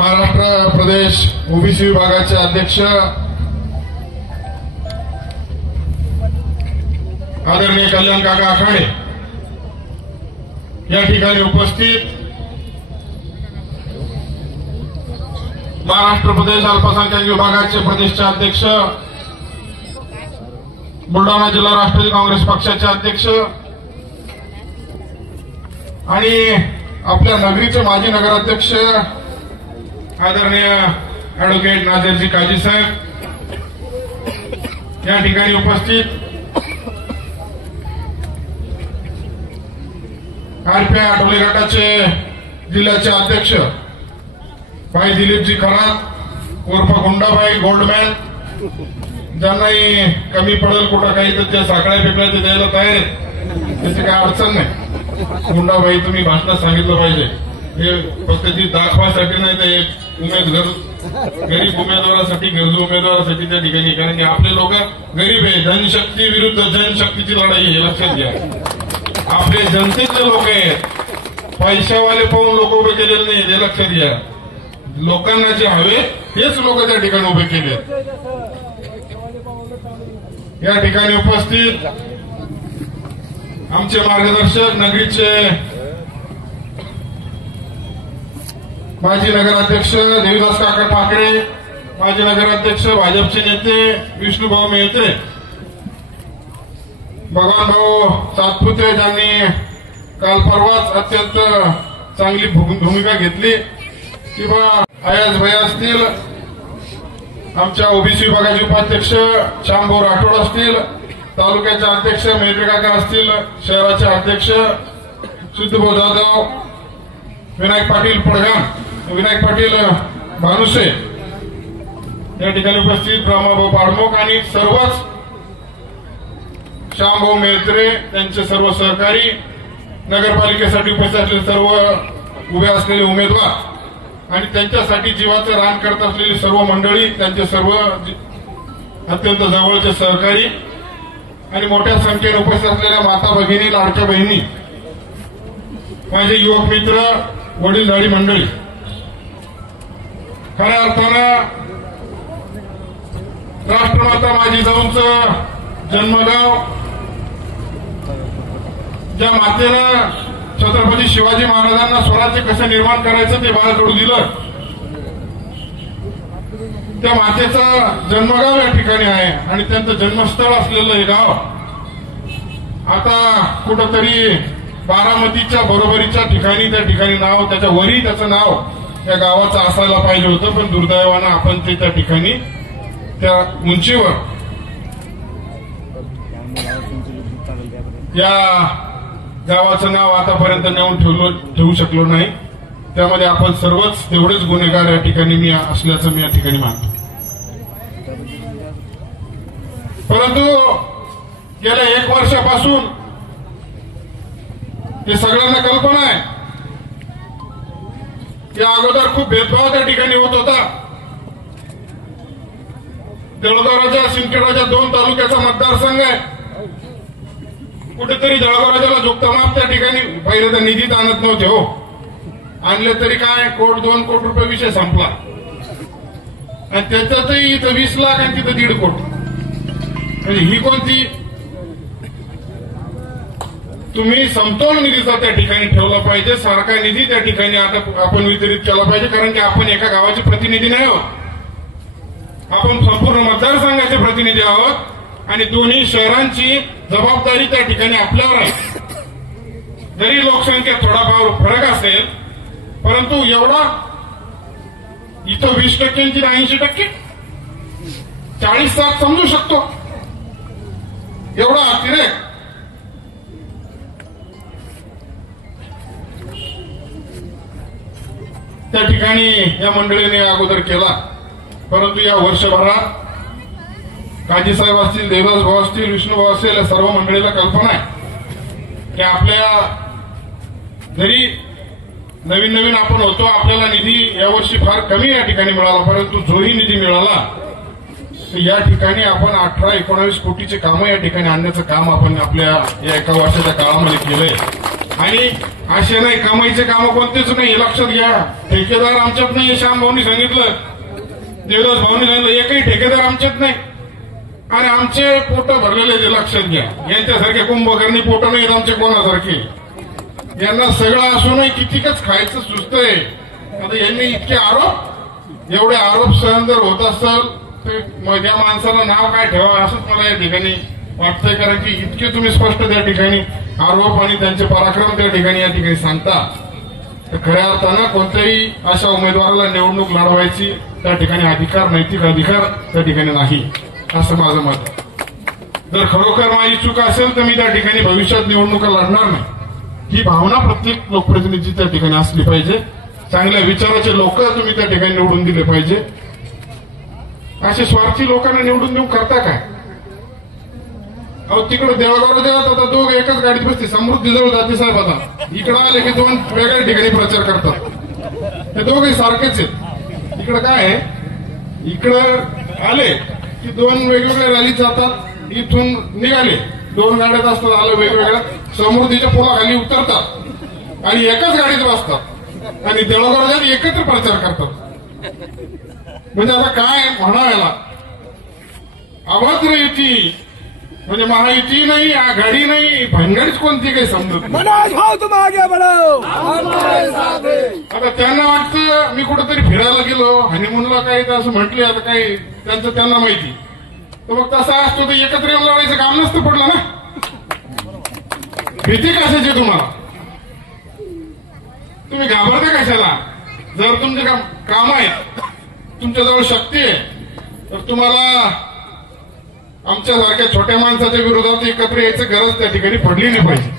महाराष्ट्र प्रदेश OBC विभागाचे अध्यक्ष आदरणीय कल्याण काका आखाडे या ठिकाणी उपस्थित, महाराष्ट्र प्रदेश अल्पसंख्याक विभागाचे प्रदेशचे अध्यक्ष, बुलढाणा जिल्हा राष्ट्रवादी काँग्रेस पक्षाचे अध्यक्ष आणि आपल्या नगरीचे माजी नगराध्यक्ष आदरणीय ऍडव्होकेट नाझरजी काजी साहेब या ठिकाणी उपस्थित, आरपीआय आठवले गटाचे जिल्ह्याचे अध्यक्ष भाई दिलीपजी खरात उर्फ गुंडाबाई गोल्डमॅन, ज्यांनाही कमी पडेल कुठं काही तर त्या साखळ्या फेकल्या ते द्यायला तयार आहेत, त्याची काय अडचण नाही. गुंडाबाई तुम्ही भाषणात सांगितलं पाहिजे, हे फक्त ती दाखवासाठी नाही तर गरीब उमेदवारासाठी, गरजू उमेदवारासाठी त्या ठिकाणी, कारण की आपले लोक गरीब आहे. जनशक्ती विरुद्ध जनशक्तीची लढाई हे लक्षात घ्या. आपले जनतेचे लोक आहेत, पैशावाले पाहून लोक उभे केलेले नाही हे लक्षात घ्या. लोकांना जे हवे हेच लोक त्या ठिकाणी उभे केले. या ठिकाणी उपस्थित आमचे मार्गदर्शक नगरीचे माजी नगराध्यक्ष देवीदास काका ठाकरे, माजी नगराध्यक्ष भाजपचे नेते विष्णुभाऊ मेहते, भगवान भाऊ सातपुते, ज्यांनी काल परवाच अत्यंत चांगली भूमिका घेतली, किंवा अयाज भाई असतील, आमच्या ओबीसी विभागाचे उपाध्यक्ष श्यामभाऊ राठोड असतील, तालुक्याचे अध्यक्ष मेहते काका असतील, शहराचे अध्यक्ष सिद्धभाऊ जाधव, विनायक पाटील पडगाम, विनायक पाटील भानुसे या ठिकाणी उपस्थित, रामाभाऊ पाडमोक आणि सर्वच श्यामभाऊ मेहत्रे, त्यांचे सर्व सहकारी, नगरपालिकेसाठी उपस्थित असलेले सर्व उभे असलेले उमेदवार आणि त्यांच्यासाठी जीवाचं रान करत असलेली सर्व मंडळी, त्यांचे सर्व अत्यंत जवळचे सहकारी आणि मोठ्या संख्येने उपस्थित असलेल्या माता भगिनी, लाडक्या बहिणी, माझे युवक मित्र, वडीलधारी मंडळी, खऱ्या अर्थानं राष्ट्रमाता माझी जिजाऊंचं जन्मगाव, ज्या मातेनं छत्रपती शिवाजी महाराजांना स्वराज्य कसं निर्माण करायचं ते बाळ करू दिलं, त्या मातेचं जन्मगाव या ठिकाणी आहे आणि त्यांचं जन्मस्थळ असलेलं हे गाव आता कुठंतरी बारामतीच्या बरोबरीच्या ठिकाणी, त्या ठिकाणी नाव, त्याच्या वरी त्याचं नाव या गावाचं असायला पाहिजे होतं, पण दुर्दैवानं आपण ते त्या ठिकाणी त्या उंचीवर या गावाचं नाव आतापर्यंत नेऊन ठेवू शकलो नाही. त्यामध्ये आपण सर्वच तेवढेच गुन्हेगार या ठिकाणी मी असल्याचं मी या ठिकाणी मानतो. परंतु गेल्या 1 वर्षापासून हे सगळ्यांना कल्पना आहे, या अगोदर खूप भेदभाव त्या ठिकाणी होत होता. जळगाव सिंदखेडच्या 2 तालुक्याचा मतदारसंघ आहे. कुठेतरी जळगाव राजाला झुकता माप त्या ठिकाणी पहिले तर निधीत आणत नव्हते, हो आणले तरी काय 1 2 कोटी रुपये विषय संपला आणि त्याच्यातही इथं 20 लाख आणि तिथं 1.5 कोटी. म्हणजे ही कोणती, तुम्ही समतोल निधीचा त्या ठिकाणी ठेवला पाहिजे, सारखा निधी त्या ठिकाणी आता आपण वितरित केला पाहिजे, कारण की आपण एका गावाचे प्रतिनिधी नाही आहोत, आपण संपूर्ण मतदारसंघाचे प्रतिनिधी आहोत आणि दोन्ही शहरांची जबाबदारी त्या ठिकाणी आपल्यावर आहे. जरी लोकसंख्येत थोडाफार फरक असेल, परंतु एवढा इथं 20% 80%, 40 समजू शकतो, एवढा अतिरेक त्या ठिकाणी या मंडळीने अगोदर केला. परंतु या वर्षभरात काजी साहेब असतील, देवदास भाऊ असतील, विष्णू भाऊ असतील, या सर्व मंडळीला कल्पना आहे की आपल्या जरी नवीन आपण होतो, आपल्याला निधी यावर्षी फार कमी या ठिकाणी मिळाला, परंतु जोही निधी मिळाला या ठिकाणी आपण 18-19 कोटीचे कामं या ठिकाणी आणण्याचं काम आपण आपल्या या 1 वर्षाच्या काळामध्ये केलंय. आणि असे नाही कमाईचे काम कोणतेच नाही, लक्षात घ्या. ठेकेदार आमच्यात नाही, श्याम भाऊनी सांगितलं, देवदास भाऊनी सांगितलं, एकही ठेकेदार आमच्यात नाही. आणि आमचे पोट भरलेले ते लक्षात घ्या. यांच्यासारखे कुंभकर्णी पोट नाहीत आमचे कोणासारखे. यांना सगळं असूनही कितीकच खायचं सुस्त आहे. आता यांनी इतके आरोप, एवढे आरोप सहन जर होत असेल तर त्या माणसाला नाव काय ठेवावं असंच मला या ठिकाणी वाटतंय. कारण की इतके तुम्ही स्पष्ट त्या ठिकाणी आरोप आणि त्यांचे पराक्रम त्या ठिकाणी या ठिकाणी सांगता, तर खऱ्या अर्थानं कोणत्याही अशा उमेदवाराला निवडणूक लढवायची त्या ठिकाणी अधिकार, नैतिक अधिकार त्या ठिकाणी नाही, असं माझं मत. जर खरोखर माझी चूक असेल तर मी त्या ठिकाणी भविष्यात निवडणुका लढणार नाही. ही भावना प्रत्येक लोकप्रतिनिधी त्या ठिकाणी असली पाहिजे. चांगल्या विचाराचे लोक तुम्ही त्या ठिकाणी निवडून दिले पाहिजे. असे स्वार्थी लोकांना निवडून देऊन करता काय? अहो तिकडे देवळगावला गेला आता दोघं एकाच गाडीत बसते, समृद्धी जवळ जाते साहेब. आता इकडे आले की दोन वेगळ्या ठिकाणी प्रचार करतात. ते दोघे सारखेच आहेत. इकडे काय आहे, इकडं आले की दोन वेगवेगळ्या रॅलीत जातात. इथून निघाले दोन गाड्यात असतात, आलं वेगवेगळ्या समृद्धीच्या पुलाखाली उतरतात आणि एकाच गाडीत बसतात आणि देवळगावला एकत्र प्रचार करतात. म्हणजे आता काय म्हणावं याला, अभद्र युती म्हणजे महायुती नाही, आघाडी नाही, भानगडीच कोणती काही समजत नाही. आता त्यांना वाटतं मी कुठेतरी फिरायला गेलो, हनीमूनला काही असं म्हटले, आता काही त्यांचं त्यांना माहिती. तर मग तसा असतो तर एकत्र येऊन लढायचं काम नसतं पडलं ना. भीती कशाची तुम्हाला? तुम्ही घाबरता कशाला? जर तुमचे काम आहेत, तुमच्याजवळ शक्ती आहे, तर तुम्हाला आमच्यासारख्या छोट्या माणसाच्या विरोधात एकत्र यायची गरज त्या ठिकाणी पडली नाही पाहिजे.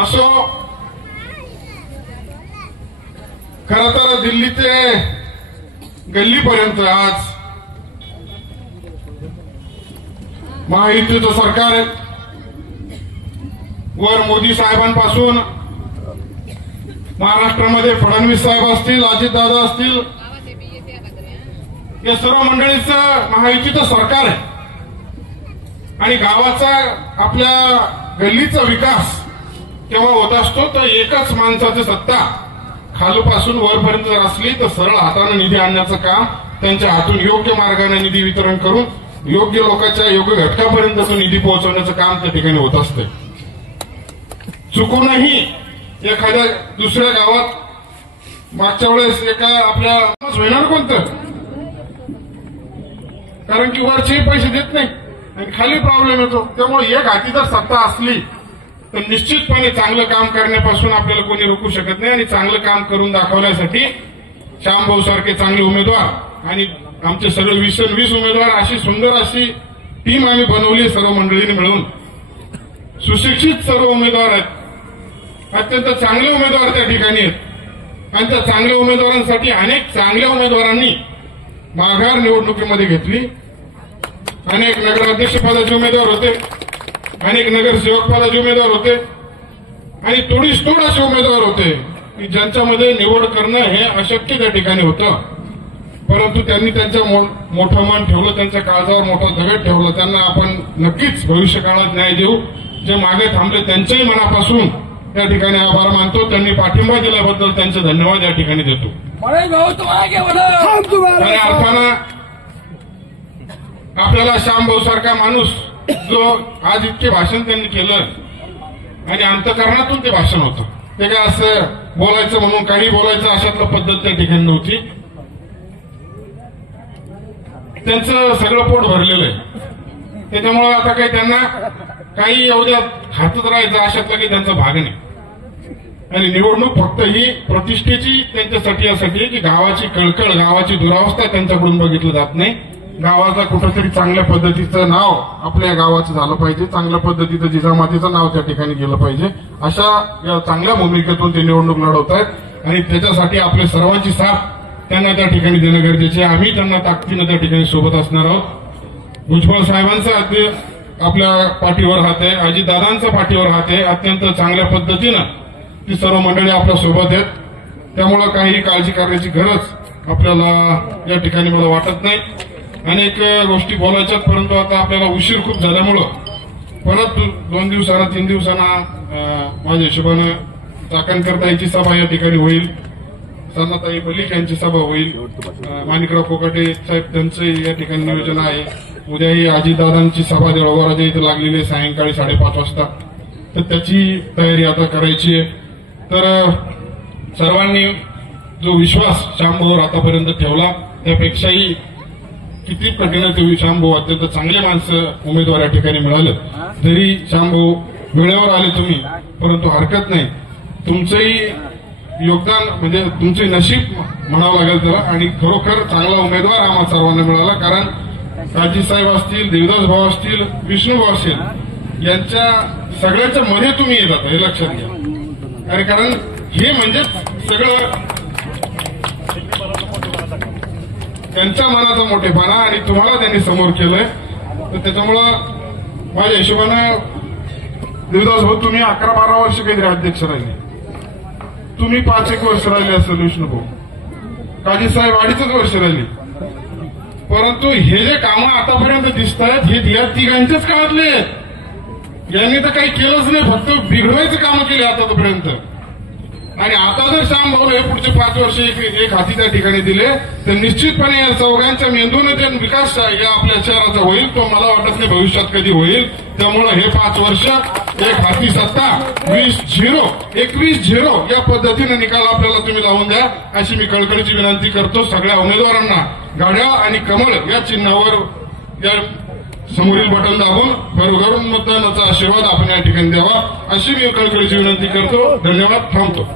असो, खरं तर दिल्ली ते गल्लीपर्यंत आज महायुतीचं सरकार आहे. वर मोदी साहेबांपासून महाराष्ट्रामध्ये फडणवीस साहेब असतील, अजितदादा असतील, या सर्व मंडळीचं महायुतीचं सरकार आहे. आणि गावाचा, आपल्या गल्लीचा विकास केव्हा होत असतो तर एकच माणसाची सत्ता खालूपासून वरपर्यंत जर असली तर सरळ हाताने निधी आणण्याचं काम, त्यांच्या हातून योग्य मार्गाने निधी वितरण करून योग्य लोकांच्या योग्य घटकापर्यंत तो निधी पोहोचवण्याचं काम त्या ठिकाणी होत असते. चुकूनही एखाद्या दुसऱ्या गावात मागच्या वेळेस एका आपल्या होणार कोणतं, कारण की वरचे पैसे देत नाही आणि खाली प्रॉब्लेम येतो. त्यामुळे एक हाती जर सत्ता असली तर निश्चितपणे चांगलं काम करण्यापासून आपल्याला कोणी रोखू शकत नाही. आणि चांगलं काम करून दाखवण्यासाठी श्यामभाऊ सारखे चांगले उमेदवार आणि आमचे सगळे 20 उमेदवार, अशी सुंदर अशी टीम आम्ही बनवली सर्व मंडळीने मिळून. सुशिक्षित सर्व उमेदवार आहेत, अत्यंत चांगले उमेदवार त्या ठिकाणी आहेत. आणि त्या चांगल्या उमेदवारांसाठी अनेक चांगल्या उमेदवारांनी माघार निवडणुकीमध्ये घेतली. अनेक नगराध्यक्ष पदाचे उमेदवार होते, अनेक नगरसेवक पदाचे उमेदवार होते आणि तोडीस तोड असे उमेदवार होते की ज्यांच्यामध्ये निवड करणं हे अशक्य त्या ठिकाणी होतं. परंतु त्यांनी त्यांचं मोठं मन ठेवलं, त्यांच्या काळजावर मोठं दगड ठेवलं. त्यांना आपण नक्कीच भविष्य काळात न्याय देऊ. जे मागे थांबले त्यांच्याही मनापासून त्या ठिकाणी आभार मानतो. त्यांनी पाठिंबा दिल्याबद्दल त्यांचे धन्यवाद या ठिकाणी देतो. खऱ्या अर्थानं आपल्याला श्यामभाऊ सारखा माणूस जो आज इतके भाषण त्यांनी केलं आणि अंतःकरणातून ते भाषण होतं, ते काय असं बोलायचं म्हणून काही बोलायचं अशातलं पद्धत त्या ठिकाणी नव्हती. त्यांचं सगळं पोट भरलेलं आहे. त्याच्यामुळे आता काही त्यांना काही एवढ्या खातच राहायचं अशातला काही त्यांचा भाग नाही. आणि निवडणूक फक्त ही प्रतिष्ठेची त्यांच्यासाठी यासाठी की गावाची कळकळ, गावाची दुरावस्था त्यांच्याकडून बघितलं जात नाही. गावाचा कुठंतरी चांगल्या पद्धतीचं नाव आपल्या गावाचं झालं पाहिजे, चांगल्या पद्धतीचं जिजामातीचं नाव त्या ठिकाणी गेलं पाहिजे, अशा या चांगल्या भूमिकेतून ते निवडणूक लढवत आहेत. आणि त्याच्यासाठी आपल्या सर्वांची साथ त्यांना त्या ठिकाणी देणं गरजेचे आहे. आम्ही त्यांना ताकदीनं त्या ठिकाणी सोबत असणार आहोत. भुजबळ साहेबांचा आपल्या पाठीवर हात आहे, अजितदादांचा पाठीवर हात आहे. अत्यंत चांगल्या पद्धतीनं ती सर्व मंडळी आपल्या सोबत आहेत. त्यामुळे काही काळजी करण्याची गरज आपल्याला या ठिकाणी मला वाटत नाही. अनेक गोष्टी बोलायच्यात, परंतु आता आपल्याला उशीर खूप झाल्यामुळं परत 2 दिवसांना 3 दिवसांना माझ्या हिशोबानं चाकणकर ताईची सभा या ठिकाणी होईल, सन्नाताई मलिक यांची सभा होईल, माणिकराव कोकाटे साहेब त्यांचं या ठिकाणी नियोजन आहे. उद्याही अजितदादांची सभा देवळगावराजा इथे लागलेली आहे सायंकाळी 5:30 वाजता. तर त्याची तयारी आता करायची आहे. तर सर्वांनी जो विश्वास श्यामभाऊवर आतापर्यंत ठेवला त्यापेक्षाही किती पटीनं ते श्यामभाऊ अत्यंत चांगले माणसं उमेदवार या ठिकाणी मिळाले. जरी श्यामभाऊ वेळेवर आले तुम्ही, परंतु हरकत नाही, तुमचंही योगदान म्हणजे तुमचे नशीब म्हणावं लागेल त्याला. आणि खरोखर चांगला उमेदवार आम्हाला सर्वांना मिळाला. कारण काळजीसाहेब असतील, देवदास भाऊ असतील, विष्णू भाऊ असतील, यांच्या सगळ्यांच्या मध्ये तुम्ही येतात हे लक्षात घ्या. अरे कारण हे म्हणजे सगळं त्यांच्या मनाचा मोठेपणा आणि तुम्हाला त्यांनी समोर केलंय. तर त्याच्यामुळं माझ्या हिशोबानं देवदास भाऊ तुम्ही 11-12 वर्ष काहीतरी अध्यक्ष राहिले, तुम्ही 5-1 वर्ष राहिले असेल, विष्णू भाऊ काळजीसाहेब 2.5 वर्ष राहिली. परंतु हे जे कामं आतापर्यंत दिसत आहेत हे या तिघांच्याच काळातले आहेत. यांनी तर काही केलंच नाही, फक्त बिघडवायचं कामं केले आतापर्यंत. आणि आता जर श्यामभाऊ हे पुढचे 5 वर्ष एक हाती त्या ठिकाणी दिले तर निश्चितपणे या चौघांच्या मेंदूने जे विकास या आपल्या शहराचा होईल तो मला वाटत नाही भविष्यात कधी होईल. त्यामुळे हे 5 वर्ष एक हाती सत्ता 20-0 21-0 या पद्धतीने निकाल आपल्याला तुम्ही लावून द्या अशी मी कळकळीची विनंती करतो सगळ्या उमेदवारांना. घड्याळ आणि कमळ या चिन्हावर या समोरील बटन दाबून भरभरून मतदानाचा आशीर्वाद आपण या ठिकाणी द्यावा अशी मी कळकळीची विनंती करतो. धन्यवाद. थांबतो.